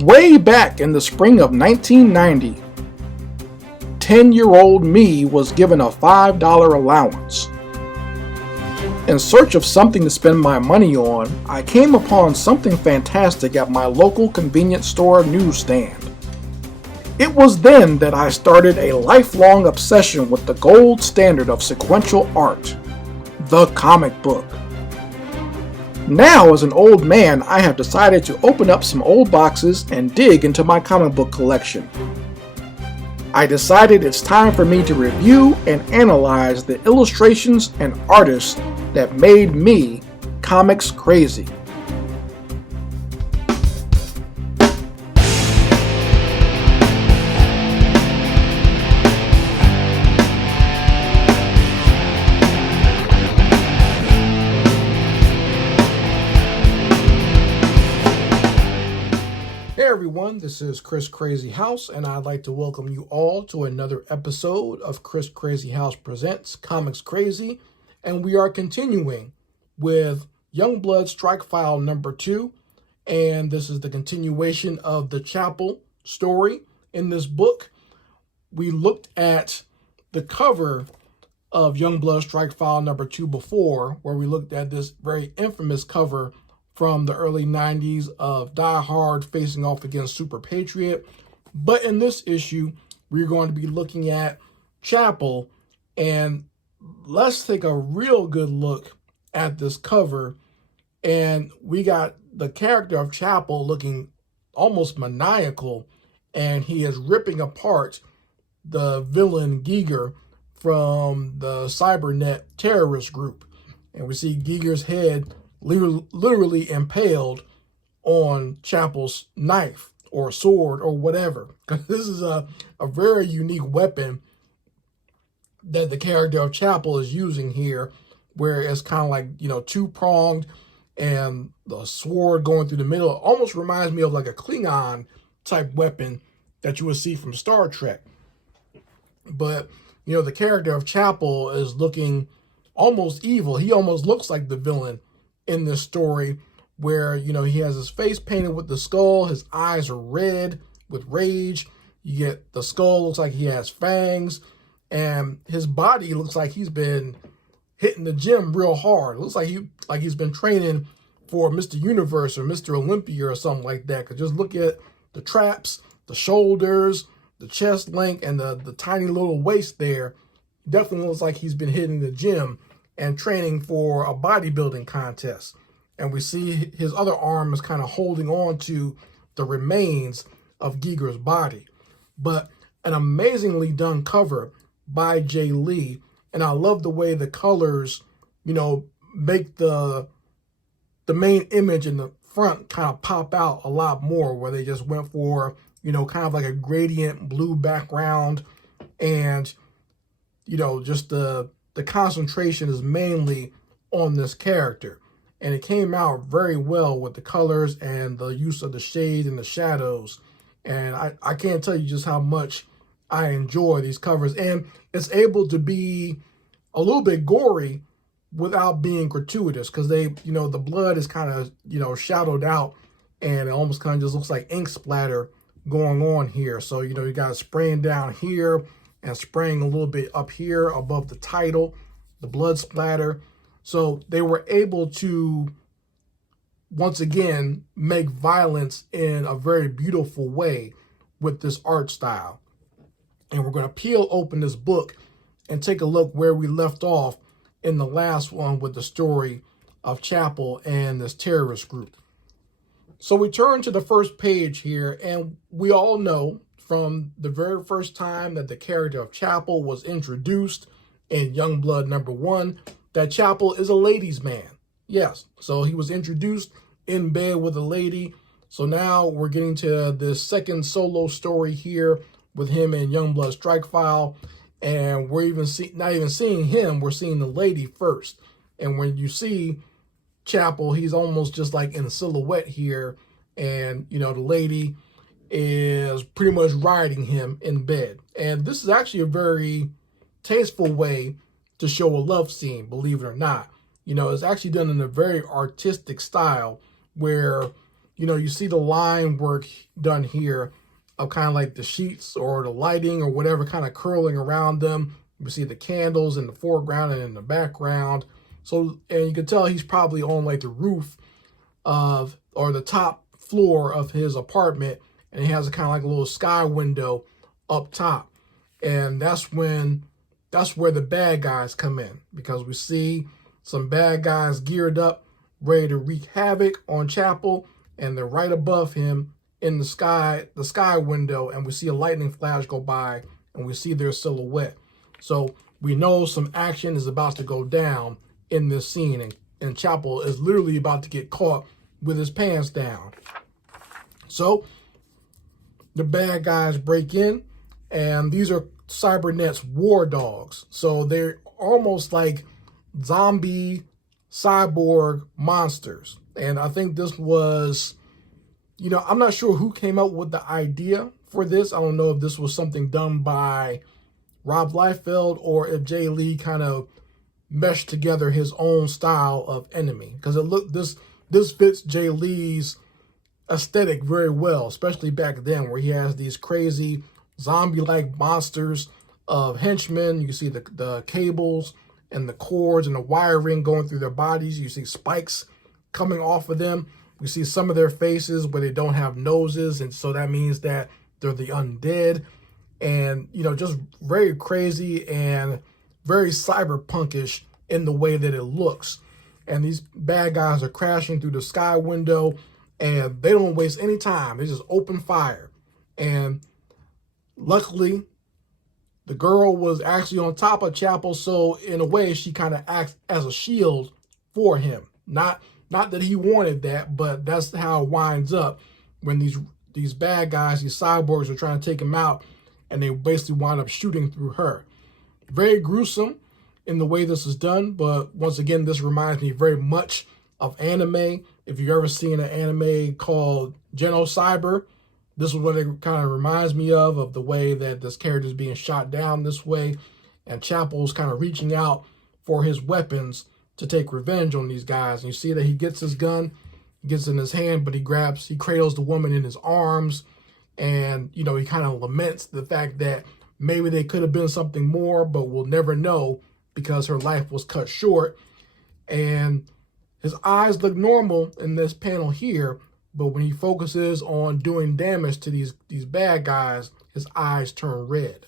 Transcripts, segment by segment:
Way back in the spring of 1990, 10-year-old me was given a $5 allowance. In search of something to spend my money on, I came upon something fantastic at my local convenience store newsstand. It was then that I started a lifelong obsession with the gold standard of sequential art, the comic book. Now, as an old man, I have decided to open up some old boxes and dig into my comic book collection. I decided it's time for me to review and analyze the illustrations and artists that made me comics crazy. Hey everyone, this is Chris Crazy House, and I'd like to welcome you all to another episode of Chris Crazy House Presents Comics Crazy, and we are continuing with Youngblood Strike File number 2, and this is the continuation of the Chapel story. In this book, we looked at the cover of Youngblood Strike File number 2 before, where we looked at this very infamous cover from the early 90s of Die Hard facing off against Super Patriot. But in this issue, we're going to be looking at Chapel, and let's take a real good look at this cover. And we got the character of Chapel looking almost maniacal, and he is ripping apart the villain Giger from the Cybernet terrorist group. And we see Giger's head literally impaled on Chapel's knife or sword or whatever. Because this is a very unique weapon that the character of Chapel is using here, where it's kind of like, two-pronged and the sword going through the middle. It almost reminds me of like a Klingon type weapon that you would see from Star Trek. But, the character of Chapel is looking almost evil. He almost looks like the villain in this story, where, he has his face painted with the skull. His eyes are red with rage. You get the skull looks like he has fangs, and his body looks like he's been hitting the gym real hard. It looks like he's been training for Mr. Universe or Mr. Olympia or something like that. Because just look at the traps, the shoulders, the chest length, and the tiny little waist there. Definitely looks like he's been hitting the gym and training for a bodybuilding contest. And we see his other arm is kind of holding on to the remains of Giger's body. But an amazingly done cover by Jay Lee. And I love the way the colors, make the main image in the front kind of pop out a lot more, where they just went for, kind of like a gradient blue background. And, just the concentration is mainly on this character. And it came out very well with the colors and the use of the shade and the shadows. And I can't tell you just how much I enjoy these covers. And it's able to be a little bit gory without being gratuitous, because the blood is kind of, shadowed out, and it almost kind of just looks like ink splatter going on here. So, you got it spraying down here and spraying a little bit up here above the title, the blood splatter. So they were able to, once again, make violence in a very beautiful way with this art style. And we're going to peel open this book and take a look where we left off in the last one with the story of Chapel and this terrorist group. So we turn to the first page here, and we all know from the very first time that the character of Chapel was introduced in Youngblood number 1, that Chapel is a ladies' man. Yes, so he was introduced in bed with a lady. So now we're getting to this second solo story here with him in Youngblood Strike File. And we're not even seeing him, we're seeing the lady first. And when you see Chapel, he's almost just like in silhouette here. And, the lady is pretty much riding him in bed. And this is actually a very tasteful way to show a love scene, believe it or not. It's actually done in a very artistic style, where you see the line work done here of kind of like the sheets or the lighting or whatever kind of curling around them. You see the candles in the foreground and in the background. So, and you can tell he's probably on like the roof of, or the top floor of his apartment, and he has a kind of like a little sky window up top. And that's where the bad guys come in, because we see some bad guys geared up, ready to wreak havoc on Chapel, and they're right above him in the sky window, and we see a lightning flash go by, and we see their silhouette. So we know some action is about to go down in this scene, and Chapel is literally about to get caught with his pants down. So the bad guys break in, and these are Cybernet's war dogs. So they're almost like zombie cyborg monsters. And I think this was, I'm not sure who came up with the idea for this. I don't know if this was something done by Rob Liefeld or if Jay Lee kind of meshed together his own style of enemy. Because this fits Jay Lee's aesthetic very well, especially back then, where he has these crazy zombie-like monsters of henchmen. You see the cables and the cords and the wiring going through their bodies. You see spikes coming off of them. We see some of their faces where they don't have noses, and so that means that they're the undead. And, just very crazy and very cyberpunkish in the way that it looks. And these bad guys are crashing through the sky window, and they don't waste any time. They just open fire. And luckily, the girl was actually on top of Chapel, so in a way, she kind of acts as a shield for him. Not that he wanted that, but that's how it winds up when these bad guys, these cyborgs, are trying to take him out, and they basically wind up shooting through her. Very gruesome in the way this is done, but once again, this reminds me very much of anime. If you've ever seen an anime called Genocyber, this is what it kind of reminds me of the way that this character is being shot down this way, and Chapel's kind of reaching out for his weapons to take revenge on these guys. And you see that he gets his gun, gets in his hand, but he cradles the woman in his arms, and, he kind of laments the fact that maybe they could have been something more, but we'll never know because her life was cut short. And his eyes look normal in this panel here, but when he focuses on doing damage to these bad guys, his eyes turn red.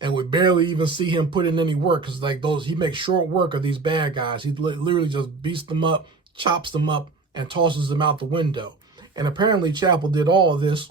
And we barely even see him put in any work, because he makes short work of these bad guys. He literally just beats them up, chops them up, and tosses them out the window. And apparently Chapel did all of this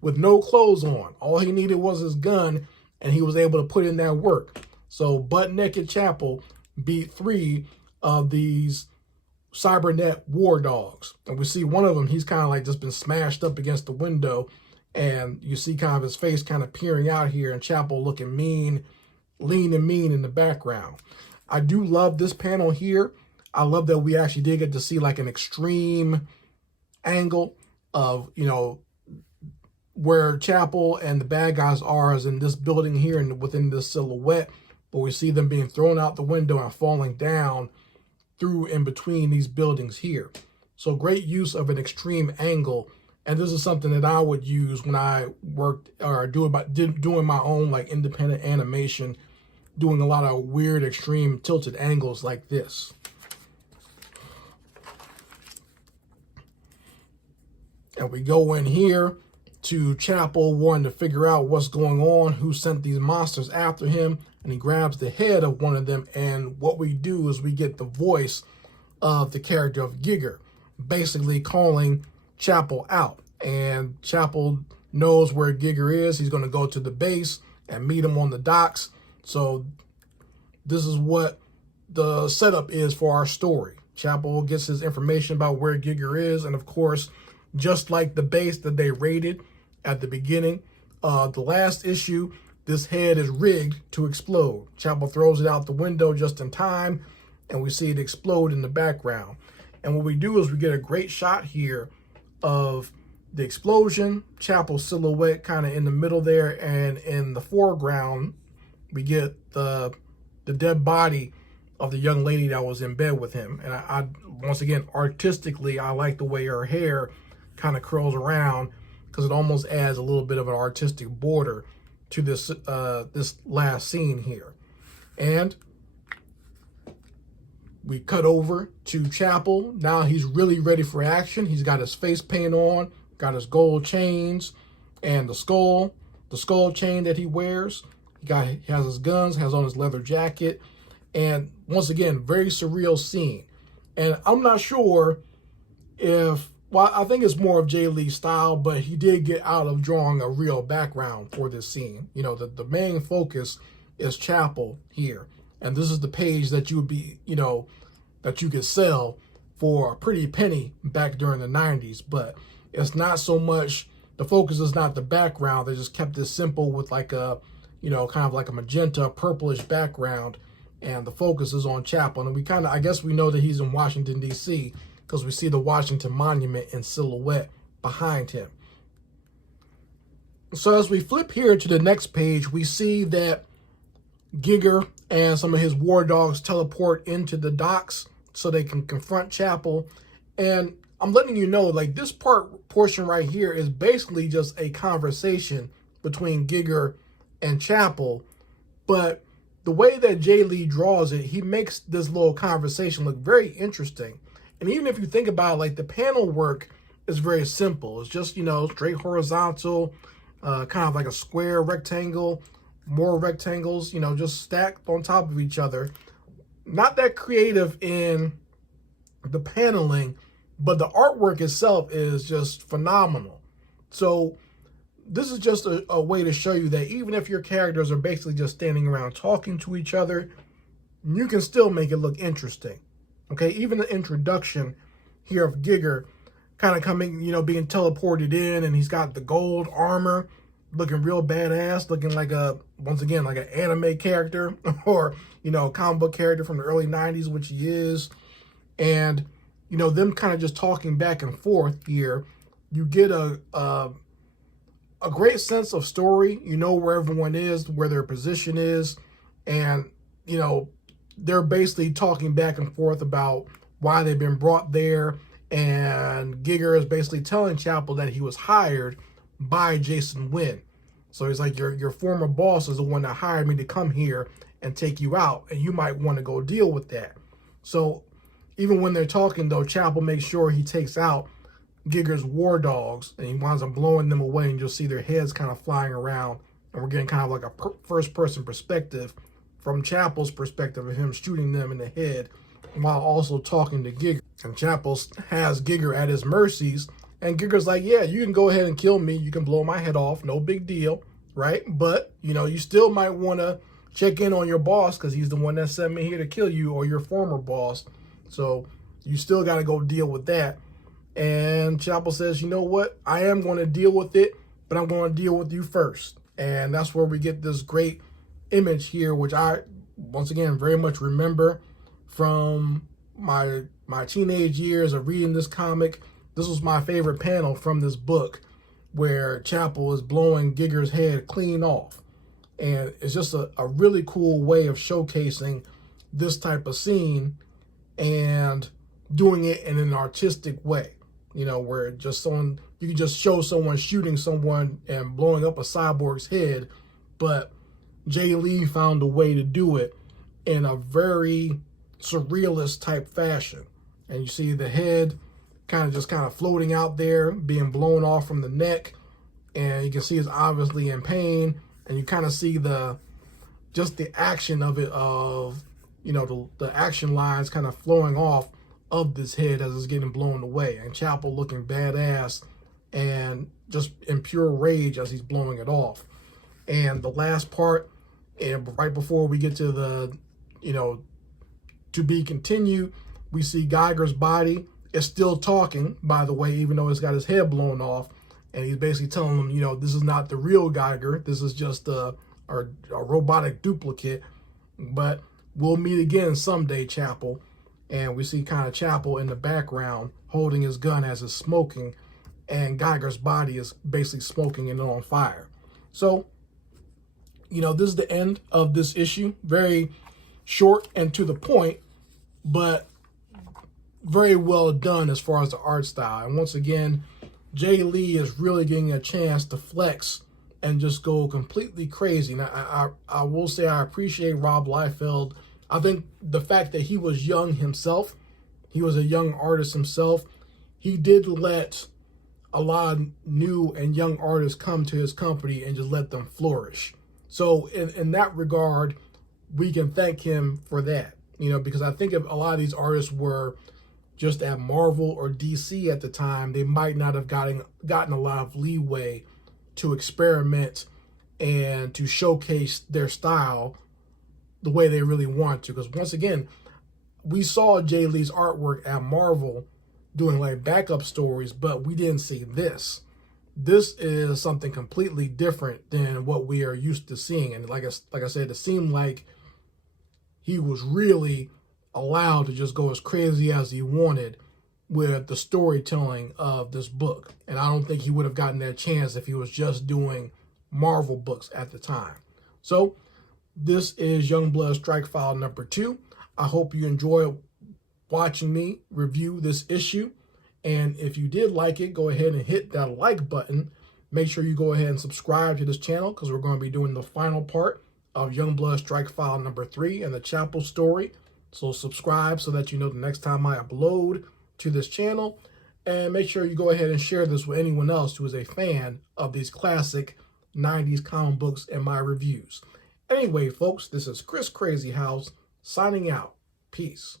with no clothes on. All he needed was his gun, and he was able to put in that work. So butt-naked Chapel beat 3 of these Cybernet war dogs. And we see one of them, he's kind of like just been smashed up against the window, and you see kind of his face kind of peering out here, and Chapel looking mean, lean and mean in the background. I do love this panel here. I love that we actually did get to see like an extreme angle of, where Chapel and the bad guys are is in this building here and within this silhouette, but we see them being thrown out the window and falling down through in between these buildings here. So great use of an extreme angle. And this is something that I would use when I worked or doing my own like independent animation, doing a lot of weird extreme tilted angles like this. And we go in here to Chapel wanting to figure out what's going on, who sent these monsters after him, and he grabs the head of one of them, and what we do is we get the voice of the character of Giger, basically calling Chapel out. And Chapel knows where Giger is. He's going to go to the base and meet him on the docks. So this is what the setup is for our story. Chapel gets his information about where Giger is, and of course, just like the base that they raided at the beginning of the last issue, this head is rigged to explode. Chapel throws it out the window just in time, and we see it explode in the background. And what we do is we get a great shot here of the explosion, Chapel's silhouette kind of in the middle there, and in the foreground, we get the dead body of the young lady that was in bed with him. And I once again, artistically, I like the way her hair kind of curls around, because it almost adds a little bit of an artistic border to this this last scene here. And we cut over to Chapel. Now he's really ready for action. He's got his face paint on, got his gold chains, and the skull chain that he wears. He has his guns, has on his leather jacket, and once again, very surreal scene. And I'm not sure if, well, I think it's more of Jay Lee's style, but he did get out of drawing a real background for this scene. You know, the main focus is Chapel here. And this is the page that you would be, you know, that you could sell for a pretty penny back during the 90s. But it's not so much, the focus is not the background. They just kept this simple with like a, you know, kind of like a magenta purplish background. And the focus is on Chapel. And we kind of, I guess we know that he's in Washington, D.C., because we see the Washington Monument in silhouette behind him. So as we flip here to the next page, we see that Giger and some of his war dogs teleport into the docks so they can confront Chapel. And I'm letting you know, like, this portion right here is basically just a conversation between Giger and Chapel. But the way that Jay Lee draws it, he makes this little conversation look very interesting. And even if you think about it, like, the panel work is very simple. It's just, you know, straight horizontal, kind of like a square rectangle, more rectangles, you know, just stacked on top of each other. Not that creative in the paneling, but the artwork itself is just phenomenal. So this is just a way to show you that even if your characters are basically just standing around talking to each other, you can still make it look interesting. Okay, even the introduction here of Giger kind of coming, you know, being teleported in, and he's got the gold armor, looking real badass, looking like a, once again, like an anime character or, you know, comic book character from the early 90s, which he is. And, you know, them kind of just talking back and forth here, you get a great sense of story. You know where everyone is, where their position is, and, you know, they're basically talking back and forth about why they've been brought there. And Giger is basically telling Chapel that he was hired by Jason Wynn. So he's like, your former boss is the one that hired me to come here and take you out, and you might want to go deal with that. So even when they're talking, though, Chapel makes sure he takes out Giger's war dogs, and he winds up blowing them away, and you'll see their heads kind of flying around, and we're getting kind of like a first-person perspective from Chapel's perspective of him shooting them in the head while also talking to Giger. And Chapel has Giger at his mercies, and Giger's like, yeah, you can go ahead and kill me. You can blow my head off. No big deal, right? But, you know, you still might want to check in on your boss because he's the one that sent me here to kill you, or your former boss. So you still got to go deal with that. And Chapel says, you know what? I am going to deal with it, but I'm going to deal with you first. And that's where we get this great image here, which I, once again, very much remember from my teenage years of reading this comic. This was my favorite panel from this book, where Chapel is blowing Giger's head clean off. And it's just a really cool way of showcasing this type of scene and doing it in an artistic way, you know, where just someone, you can just show someone shooting someone and blowing up a cyborg's head, but Jay Lee found a way to do it in a very surrealist type fashion. And you see the head kind of floating out there, being blown off from the neck, and you can see it's obviously in pain, and you kind of see the action of it, of, you know, the action lines kind of flowing off of this head as it's getting blown away, and Chapel looking badass and just in pure rage as he's blowing it off. And the last part, and right before we get to the, you know, to be continued, we see Geiger's body is still talking, by the way, even though it's got his head blown off. And he's basically telling them, you know, this is not the real Geiger. This is just a robotic duplicate. But we'll meet again someday, Chapel. And we see kind of Chapel in the background holding his gun as it's smoking. And Geiger's body is basically smoking and on fire. So, you know, this is the end of this issue. Very short and to the point, but very well done as far as the art style. And once again, Jay Lee is really getting a chance to flex and just go completely crazy. And I will say I appreciate Rob Liefeld. I think the fact that he was young himself, he was a young artist himself, he did let a lot of new and young artists come to his company and just let them flourish. So in that regard, we can thank him for that, you know, because I think if a lot of these artists were just at Marvel or DC at the time, they might not have gotten a lot of leeway to experiment and to showcase their style the way they really want to. Because once again, we saw Jay Lee's artwork at Marvel doing like backup stories, but we didn't see this. This is something completely different than what we are used to seeing. And like I said, it seemed like he was really allowed to just go as crazy as he wanted with the storytelling of this book. And I don't think he would have gotten that chance if he was just doing Marvel books at the time. So this is Youngblood Strike File number 2. I hope you enjoy watching me review this issue. And if you did like it, go ahead and hit that like button. Make sure you go ahead and subscribe to this channel because we're going to be doing the final part of Youngblood Strike File number 3 and the Chapel story. So subscribe so that you know the next time I upload to this channel. And make sure you go ahead and share this with anyone else who is a fan of these classic 90s comic books and my reviews. Anyway, folks, this is Chris Crazy House signing out. Peace.